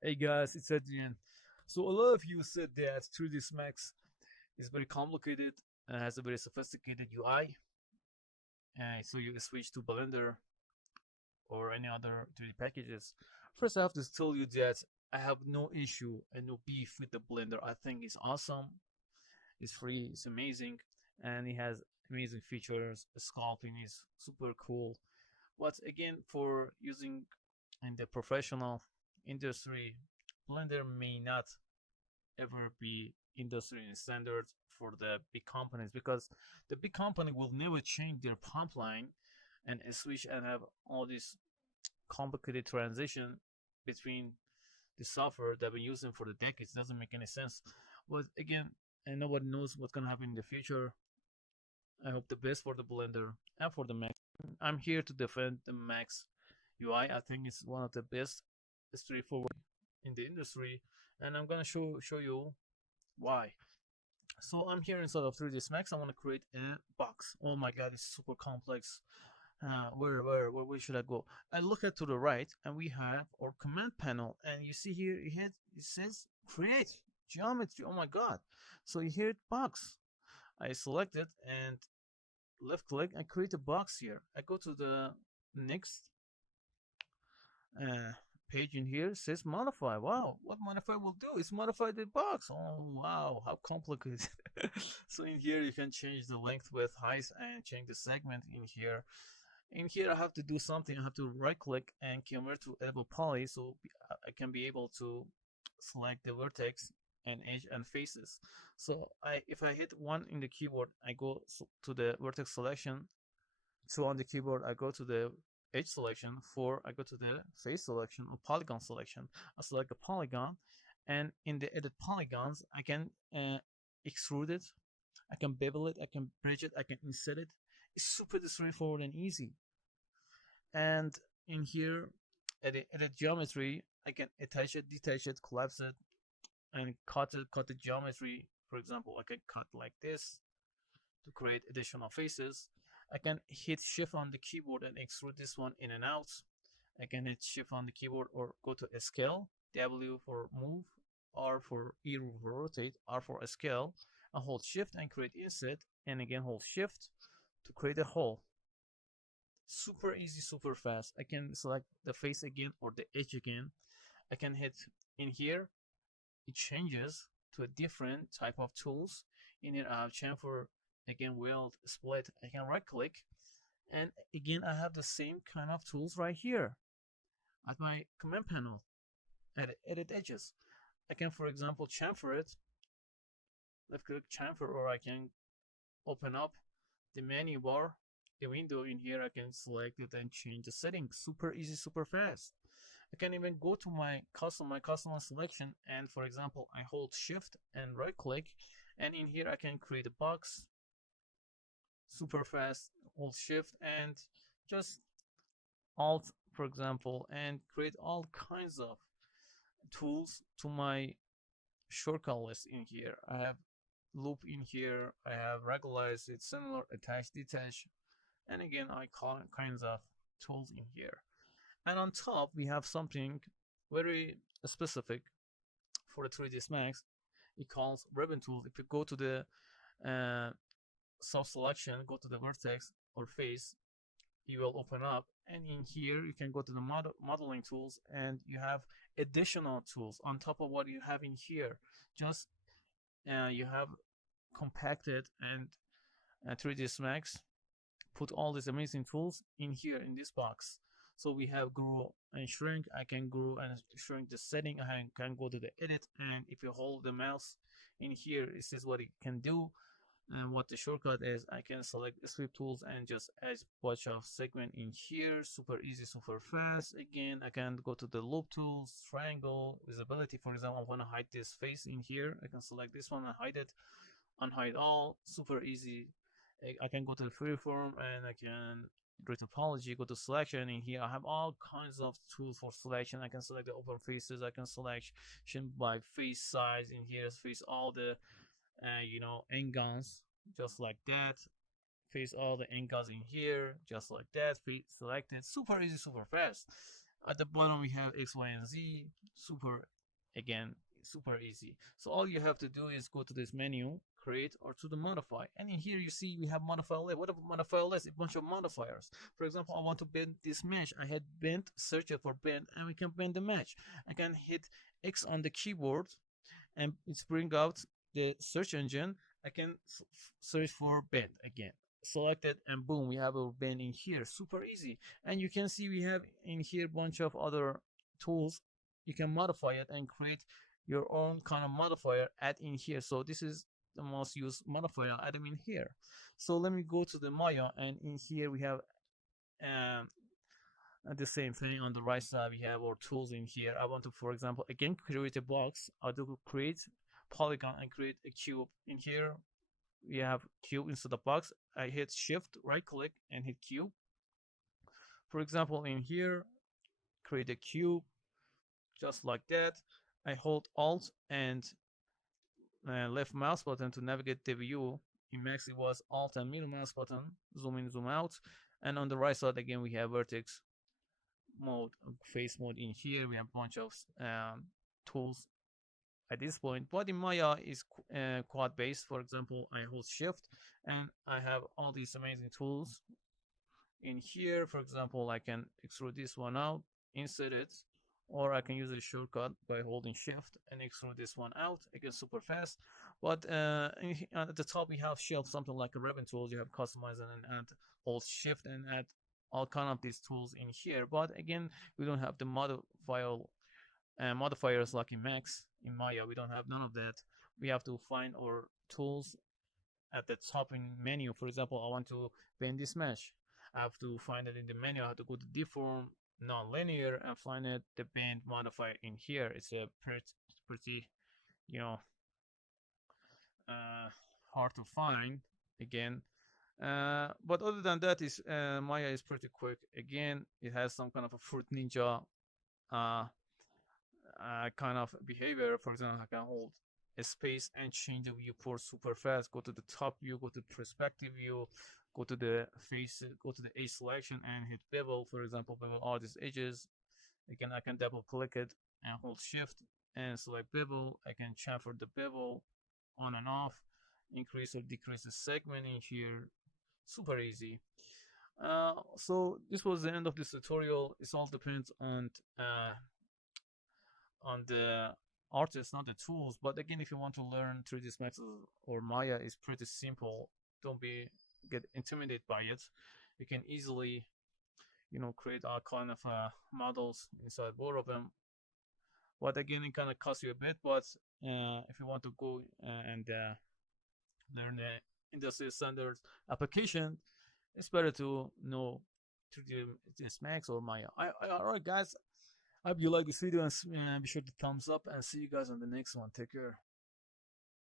Hey guys, it's Adrian. So a lot of you said that 3ds Max is very complicated and has a very sophisticated UI. So you can switch to Blender or any other 3D packages. First, I have to tell you that I have no issue and no beef with the Blender. I think it's awesome. It's free. It's amazing, and it has amazing features. The sculpting is super cool. But again, for using in the professional industry, Blender may not ever be industry standard for the big companies because the big company will never change their pipeline and switch and have all this complicated transition between the software that we're using for the decades. Doesn't make any sense. But again, and nobody knows what's gonna happen in the future. I hope the best for the Blender and for the Max. I'm here to defend the Max UI. I think it's one of the best straightforward in the industry, and I'm gonna show you why. So I'm here inside of 3ds Max. I want to create a box. Oh my god, it's super complex. Where should I go? I look at to the right, and we have our command panel, and you see here it says create geometry. Oh my god! So you hear box. I select it and left click. I create a box here. I go to the next uh, page in here. It says modify. Wow, what modify will do is modify the box. Oh wow, how complicated. So in here you can change the length, width, height, and change the segment in here. In here I have to do something. I have to right click and convert to editable poly, so I can be able to select the vertex and edge and faces. So if I hit 1 in the keyboard, I go to the vertex selection. 2 on the keyboard, I go to the edge selection. 4, I go to the face selection or polygon selection. I select the polygon, and in the edit polygons, I can extrude it, I can bevel it, I can bridge it, I can insert it. It's super straightforward and easy. And in here, edit geometry, I can attach it, detach it, collapse it, and cut the geometry. For example, I can cut like this to create additional faces. I can hit shift on the keyboard and extrude this one in and out. I can hit shift on the keyboard or go to a scale, W for move, R for E for rotate, R for a scale, and hold shift and create inset, and again hold shift to create a hole. Super easy, super fast. I can select the face again or the edge again. I can hit in here. It changes to a different type of tools. In here I have chamfer, again weld, split. I can right click, and again I have the same kind of tools right here at my command panel. Edit edges. I can, for example, chamfer it, left click chamfer, or I can open up the menu bar, the window in here. I can select it and change the settings. Super easy, super fast. I can even go to my custom selection, and for example, I hold shift and right click, and in here I can create a box super fast. Hold shift and just alt, for example, and create all kinds of tools to my shortcut list in here. I have loop in here, I have regularize it, similar, attach, detach, and again I call kinds of tools in here. And on top we have something very specific for the 3ds Max. It calls ribbon tool. If you go to the uh, soft selection, go to the vertex or face, you will open up, and in here you can go to the modeling tools, and you have additional tools on top of what you have in here. Just you have compacted and 3ds Max put all these amazing tools in here in this box. So we have grow and shrink. I can grow and shrink the setting. I can go to the edit, and if you hold the mouse in here, this is what it can do. And what the shortcut is, I can select the sweep tools and just add bunch of segment in here. Super easy, super fast. Again, I can go to the loop tools, triangle, visibility. For example, I want to hide this face in here. I can select this one and hide it, unhide all. Super easy. I can go to the freeform, and I can go to topology, go to selection. In here I have all kinds of tools for selection. I can select the open faces, I can select by face size. In here face all the angles, just like that. Face all the angles in here, just like that. Select it. Super easy, super fast. At the bottom we have X, Y, and Z. Again, super easy. So all you have to do is go to this menu, create, or to the modify. And in here you see we have modifier list. What a modifier list? A bunch of modifiers. For example, I want to bend this mesh. I had bend, search it for bend, and we can bend the mesh. I can hit X on the keyboard and it's bring out the search engine. I can search for bend again. Select it and boom, we have a bend in here. Super easy. And you can see we have in here a bunch of other tools. You can modify it and create your own kind of modifier, add in here. So this is the most used modifier, add them in here. So let me go to the Maya, and in here we have the same thing. On the right side we have our tools in here. I want to, for example, again create a box. I do create polygon and create a cube. In here we have cube instead of box. I hit shift right click and hit cube. For example, in here create a cube just like that. I hold alt and left mouse button to navigate the view. In Max it was alt and middle mouse button, zoom in, zoom out. And on the right side again we have vertex mode, face mode. In here we have a bunch of tools at this point, but in Maya is quad based. For example, I hold shift and I have all these amazing tools in here. For example, I can extrude this one out, insert it, or I can use a shortcut by holding shift and extrude this one out. Again, super fast. But at the top we have shelf, something like a ribbon tools. You have customize and add, hold shift and add all kind of these tools in here. But again, we don't have the modifiers like in Max. In Maya we don't have none of that. We have to find our tools at the top in menu. For example, I want to bend this mesh. I have to find it in the menu. I have to go to deform, non-linear, and find it the bend modifier in here. It's a pretty you know hard to find again. But other than that, is Maya is pretty quick. Again, it has some kind of a Fruit Ninja kind of behavior. For example, I can hold a space and change the viewport super fast. Go to the top view, go to the perspective view, go to the face, go to the edge selection and hit bevel. For example, bevel all these edges. Again, I can double click it and hold shift and select bevel. I can chamfer the bevel on and off, increase or decrease the segment in here. Super easy. So this was the end of this tutorial. It all depends on the artist, not the tools. But again, if you want to learn 3ds Max or Maya, is pretty simple. Don't get intimidated by it. You can easily create all kind of models inside both of them. But again, it kind of costs you a bit. But if you want to go and learn the industry standards application, it's better to know 3ds Max or Maya. Alright guys, I hope you like this video, and be sure to thumbs up, and see you guys on the next one. Take care.